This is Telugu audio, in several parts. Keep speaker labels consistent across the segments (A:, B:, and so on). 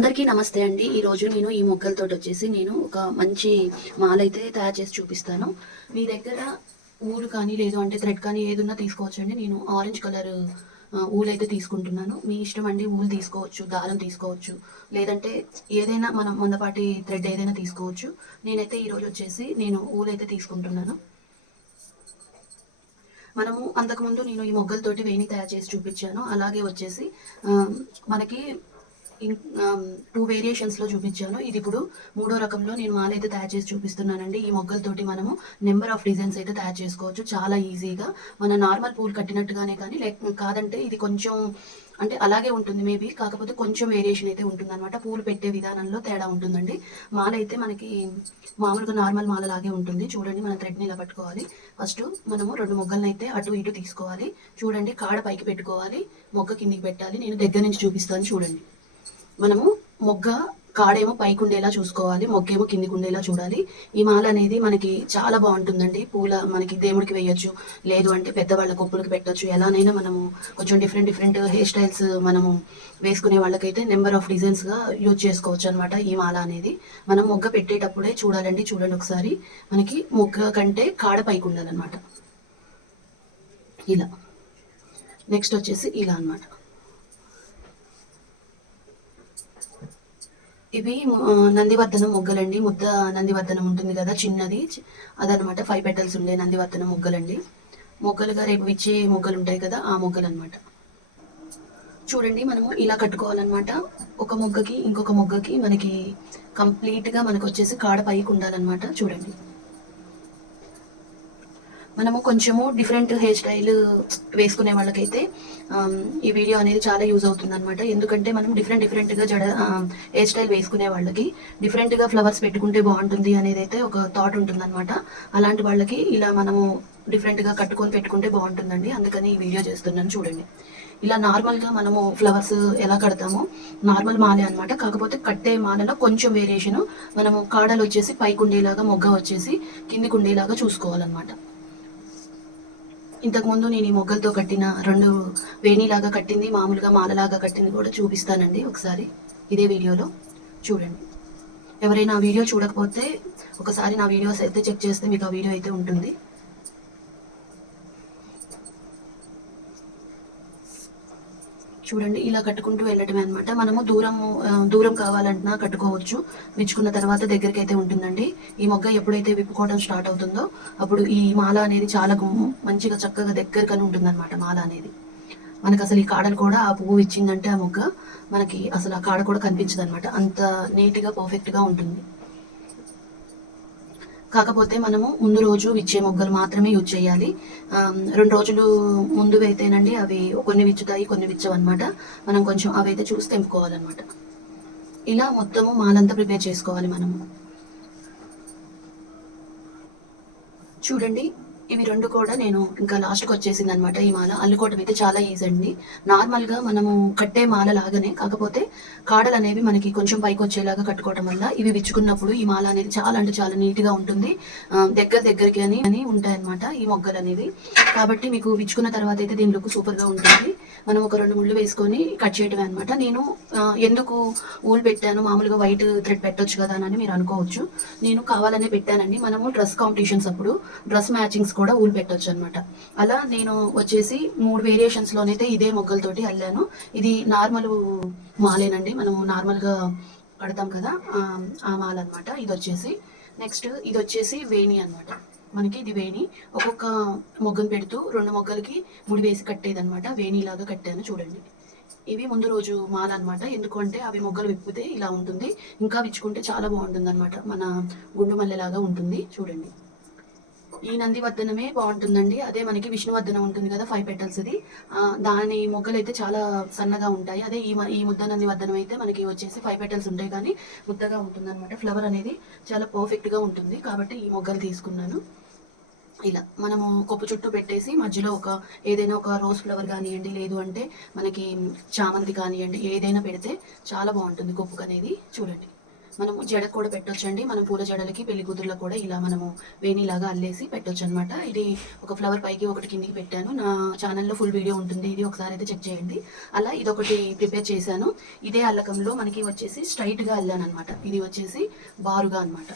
A: అందరికీ నమస్తే అండి ఈరోజు నేను ఈ మొగ్గలతో వచ్చేసి నేను ఒక మంచి మాల అయితే తయారు చేసి చూపిస్తాను మీ దగ్గర ఊలు కానీ లేదు అంటే థ్రెడ్ కానీ తీసుకోవచ్చు తీసుకోవచ్చండి నేను ఆరెంజ్ కలర్ ఊలు అయితే తీసుకుంటున్నాను మీ ఇష్టం అండి ఊలు తీసుకోవచ్చు దారం తీసుకోవచ్చు లేదంటే ఏదైనా మనం మొన్నపాటి థ్రెడ్ ఏదైనా తీసుకోవచ్చు నేనైతే ఈరోజు వచ్చేసి నేను ఊలు అయితే తీసుకుంటున్నాను మనము అంతకుముందు నేను ఈ మొగ్గలతోటి వేణి తయారు చేసి చూపించాను అలాగే వచ్చేసి మనకి టూ వేరియేషన్స్ లో చూపించాను ఇది ఇప్పుడు మూడో రకంలో నేను మాల అయితే తయారు చేసి చూపిస్తున్నానండి ఈ మొగ్గలతోటి మనము నెంబర్ ఆఫ్ డిజైన్స్ అయితే తయారు చేసుకోవచ్చు చాలా ఈజీగా మన నార్మల్ పూలు కట్టినట్టుగానే కానీ లైక్ కాదంటే ఇది కొంచెం అంటే అలాగే ఉంటుంది మేబీ కాకపోతే కొంచెం వేరియేషన్ అయితే ఉంటుంది అనమాట పూలు పెట్టే విధానంలో తేడా ఉంటుందండి మాల అయితే మనకి మామూలుగా నార్మల్ మాల లాగే ఉంటుంది చూడండి మన థ్రెడ్ని ఇలా పట్టుకోవాలి ఫస్ట్ మనము రెండు మొగ్గలను అయితే అటు ఇటు తీసుకోవాలి చూడండి కాడ పైకి పెట్టుకోవాలి మొగ్గ కిందికి పెట్టాలి నేను దగ్గర నుంచి చూపిస్తాను చూడండి మనము మొగ్గ కాడేమో పైకి ఉండేలా చూసుకోవాలి మొగ్గేమో కిందికి ఉండేలా చూడాలి ఈ మాల అనేది మనకి చాలా బాగుంటుందండి పూల మనకి దేవుడికి వేయొచ్చు లేదు అంటే పెద్దవాళ్ళ కొప్పులకు పెట్టచ్చు ఎలానైనా మనము కొంచెం డిఫరెంట్ డిఫరెంట్ హెయిర్ స్టైల్స్ మనము వేసుకునే వాళ్ళకైతే నెంబర్ ఆఫ్ డిజైన్స్గా యూజ్ చేసుకోవచ్చు అనమాట ఈ మాల అనేది మనం మొగ్గ పెట్టేటప్పుడే చూడాలండి చూడండి ఒకసారి మనకి మొగ్గ కంటే కాడ పైకి ఉండాలన్నమాట ఇలా నెక్స్ట్ వచ్చేసి ఇలా అనమాట ఇవి నందివర్ధనం మొగ్గలండి ముద్ద నందివర్ధనం ఉంటుంది కదా చిన్నది అదనమాట ఫైవ్ పెటల్స్ ఉండే నందివర్ధనం మొగ్గలండి మొగ్గలుగా రేపు ఇచ్చే మొగ్గలు ఉంటాయి కదా ఆ మొగ్గలు అనమాట చూడండి మనము ఇలా కట్టుకోవాలన్నమాట ఒక మొగ్గకి ఇంకొక మొగ్గకి మనకి కంప్లీట్గా మనకు వచ్చేసి కాడ పైకి ఉండాలన్నమాట చూడండి మనము కొంచెము డిఫరెంట్ హెయిర్ స్టైల్ వేసుకునే వాళ్ళకైతే ఈ వీడియో అనేది చాలా యూజ్ అవుతుంది అనమాట ఎందుకంటే మనం డిఫరెంట్ డిఫరెంట్గా జడ హెయిర్ స్టైల్ వేసుకునే వాళ్ళకి డిఫరెంట్గా ఫ్లవర్స్ పెట్టుకుంటే బాగుంటుంది అనేది అయితే ఒక థాట్ ఉంటుంది అనమాట అలాంటి వాళ్ళకి ఇలా మనము డిఫరెంట్గా కట్టుకొని పెట్టుకుంటే బాగుంటుందండి అందుకని ఈ వీడియో చేస్తున్నాను చూడండి ఇలా నార్మల్గా మనము ఫ్లవర్స్ ఎలా కడతామో నార్మల్ మాలే అనమాట కాకపోతే కట్టే మాలలో కొంచెం వేరియేషన్ మనము కాడలు వచ్చేసి పైకుండేలాగా మొగ్గ వచ్చేసి కిందికి ఉండేలాగా చూసుకోవాలన్నమాట ఇంతకుముందు నేను ఈ మొగ్గలతో కట్టిన రెండు వేణిలాగా కట్టింది మామూలుగా మాలలాగా కట్టింది కూడా చూపిస్తానండి ఒకసారి ఇదే వీడియోలో చూడండి ఎవరైనా వీడియో చూడకపోతే ఒకసారి నా వీడియోస్ అయితే చెక్ చేస్తే మీకు ఆ వీడియో అయితే ఉంటుంది చూడండి ఇలా కట్టుకుంటూ వెళ్ళటమే అనమాట మనము దూరం దూరం కావాలంటున్నా కట్టుకోవచ్చు విచ్చుకున్న తర్వాత దగ్గరికి అయితే ఉంటుందండి ఈ మొగ్గ ఎప్పుడైతే విప్పుకోవడం స్టార్ట్ అవుతుందో అప్పుడు ఈ మాల అనేది చాలా మంచిగా చక్కగా దగ్గరకని అనమాట మాల అనేది మనకు అసలు ఈ కాడలు కూడా ఆ పువ్వు ఇచ్చిందంటే ఆ మొగ్గ మనకి అసలు ఆ కాడ కూడా కనిపించదు అనమాట అంత నీట్గా పర్ఫెక్ట్గా ఉంటుంది కాకపోతే మనము ముందు రోజు విచ్చే మొగ్గలు మాత్రమే యూజ్ చేయాలి రెండు రోజులు ముందు అయితేనండి అవి కొన్ని విచ్చుతాయి కొన్ని విచ్చవు అనమాట మనం కొంచెం అవి అయితే చూసి తెంపుకోవాలన్నమాట ఇలా మొత్తము మాలంతా ప్రిపేర్ చేసుకోవాలి మనము చూడండి ఇవి రెండు కూడా నేను ఇంకా లాస్ట్కి వచ్చేసింది అనమాట ఈ మాల అల్లుకోవటం అయితే చాలా ఈజీ అండి నార్మల్గా మనము కట్టే మాల లాగానే కాకపోతే కాడలు అనేవి మనకి కొంచెం పైకి వచ్చేలాగా కట్టుకోవటం వల్ల ఇవి విచ్చుకున్నప్పుడు ఈ మాల అనేది చాలా అంటే చాలా నీట్గా ఉంటుంది దగ్గర దగ్గరికి అని అని ఉంటాయన్నమాట ఈ మొగ్గలు అనేవి కాబట్టి మీకు విచ్చుకున్న తర్వాత అయితే దీని లుక్ సూపర్గా ఉంటుంది మనం ఒక రెండు ముళ్ళు వేసుకొని కట్ చేయటమే అనమాట నేను ఎందుకు ఊలు పెట్టాను మామూలుగా వైట్ థ్రెడ్ పెట్టొచ్చు కదా అని మీరు అనుకోవచ్చు నేను కావాలనే పెట్టానండి మనము డ్రెస్ కాంపిటీషన్స్ అప్పుడు డ్రెస్ మ్యాచింగ్స్ కూడా ఊలు పెట్టొచ్చు అనమాట అలా నేను వచ్చేసి మూడు వేరియేషన్స్ లోనైతే ఇదే మొగ్గలతోటి అల్లాను ఇది నార్మల్ మాలేనండి మనం నార్మల్గా కడతాం కదా ఆ మాల అనమాట ఇది వచ్చేసి నెక్స్ట్ ఇది వచ్చేసి వేణి అనమాట మనకి ఇది వేణి ఒక్కొక్క మొగ్గను పెడుతూ రెండు మొగ్గలకి ముడి వేసి కట్టేదనమాట వేణిలాగా కట్టాను చూడండి ఇవి ముందు రోజు మాల అనమాట ఎందుకంటే అవి మొగ్గలు విప్పితే ఇలా ఉంటుంది ఇంకా విచ్చుకుంటే చాలా బాగుంటుంది అనమాట మన గుండు మల్లెలాగా ఉంటుంది చూడండి ఈ నంది వర్ధనమే బాగుంటుందండి అదే మనకి విష్ణువర్ధనం ఉంటుంది కదా ఫైవ్ పెటల్స్ అది దాని మొగ్గలు అయితే చాలా సన్నగా ఉంటాయి అదే ఈ ఈ ముద్ద వర్ధనం అయితే మనకి వచ్చేసి ఫైవ్ పెటల్స్ ఉంటాయి కానీ ముద్దగా ఉంటుంది అనమాట ఫ్లవర్ అనేది చాలా పర్ఫెక్ట్గా ఉంటుంది కాబట్టి ఈ మొగ్గలు తీసుకున్నాను ఇలా మనము కొప్పు చుట్టూ పెట్టేసి మధ్యలో ఒక ఏదైనా ఒక రోజ్ ఫ్లవర్ కానివ్వండి లేదు అంటే మనకి చామంతి కానివ్వండి ఏదైనా పెడితే చాలా బాగుంటుంది కొప్పుకు అనేది చూడండి మనం జడ కూడా పెట్టొచ్చండి మనం పూల జడలకి పెళ్లి కూతురులకు కూడా ఇలా మనము వేణిలాగా అల్లేసి పెట్టొచ్చు అనమాట ఇది ఒక ఫ్లవర్ పైకి ఒకటి కిందికి పెట్టాను నా ఛానల్లో ఫుల్ వీడియో ఉంటుంది ఇది ఒకసారి అయితే చెక్ చేయండి అలా ఇదొకటి ప్రిపేర్ చేశాను ఇదే అల్లకంలో మనకి వచ్చేసి స్ట్రైట్గా అల్లాను అనమాట ఇది వచ్చేసి బారుగా అనమాట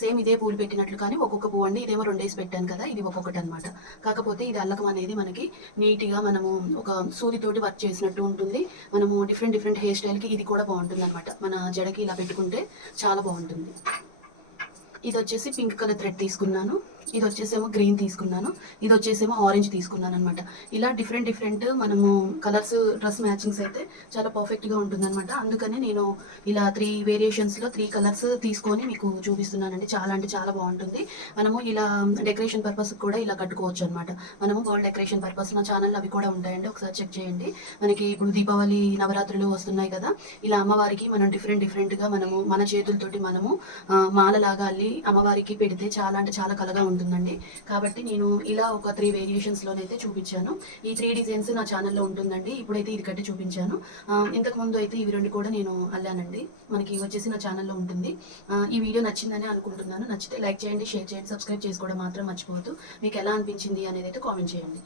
A: సేమ్ ఇదే పూలు పెట్టినట్లు కానీ ఒక్కొక్క పువ్వు అండి ఇదేమో రెండేసి పెట్టాను కదా ఇది ఒక్కొక్కటి అనమాట కాకపోతే ఇది అల్లకం అనేది మనకి నీట్గా మనము ఒక సూదితోటి వర్క్ చేసినట్టు ఉంటుంది మనము డిఫరెంట్ డిఫరెంట్ హెయిర్ స్టైల్కి ఇది కూడా బాగుంటుంది అనమాట మన జడకి ఇలా పెట్టుకుంటే చాలా బాగుంటుంది ఇది వచ్చేసి పింక్ కలర్ థ్రెడ్ తీసుకున్నాను ఇది వచ్చేసేమో గ్రీన్ తీసుకున్నాను ఇది వచ్చేసేమో ఆరెంజ్ తీసుకున్నాను అనమాట ఇలా డిఫరెంట్ డిఫరెంట్ మనము కలర్స్ డ్రెస్ మ్యాచింగ్స్ అయితే చాలా పర్ఫెక్ట్గా ఉంటుందన్నమాట అందుకనే నేను ఇలా త్రీ వేరియేషన్స్లో త్రీ కలర్స్ తీసుకొని మీకు చూపిస్తున్నానండి చాలా అంటే చాలా బాగుంటుంది మనము ఇలా డెకరేషన్ పర్పస్ కూడా ఇలా కట్టుకోవచ్చు అనమాట మనము గోల్డ్ డెకరేషన్ పర్పస్ నా ఛానల్ అవి కూడా ఉంటాయండి ఒకసారి చెక్ చేయండి మనకి ఇప్పుడు దీపావళి నవరాత్రులు వస్తున్నాయి కదా ఇలా అమ్మవారికి మనం డిఫరెంట్ డిఫరెంట్గా మనము మన చేతులతోటి మనము మాలలాగా అల్లి అమ్మవారికి పెడితే చాలా అంటే చాలా కలగా ఉంటుందండి కాబట్టి నేను ఇలా ఒక త్రీ వేరియేషన్స్లోనైతే చూపించాను ఈ త్రీ డిజైన్స్ నా ఛానల్లో ఉంటుందండి ఇప్పుడైతే ఇది కట్టి చూపించాను ఇంతకుముందు అయితే ఇవి రెండు కూడా నేను అల్లానండి మనకి వచ్చేసి నా ఛానల్లో ఉంటుంది ఈ వీడియో నచ్చిందని అనుకుంటున్నాను నచ్చితే లైక్ చేయండి షేర్ చేయండి సబ్స్క్రైబ్ చేసుకోవడం మాత్రం మర్చిపోవద్దు మీకు ఎలా అనిపించింది అనేది అయితే కామెంట్ చేయండి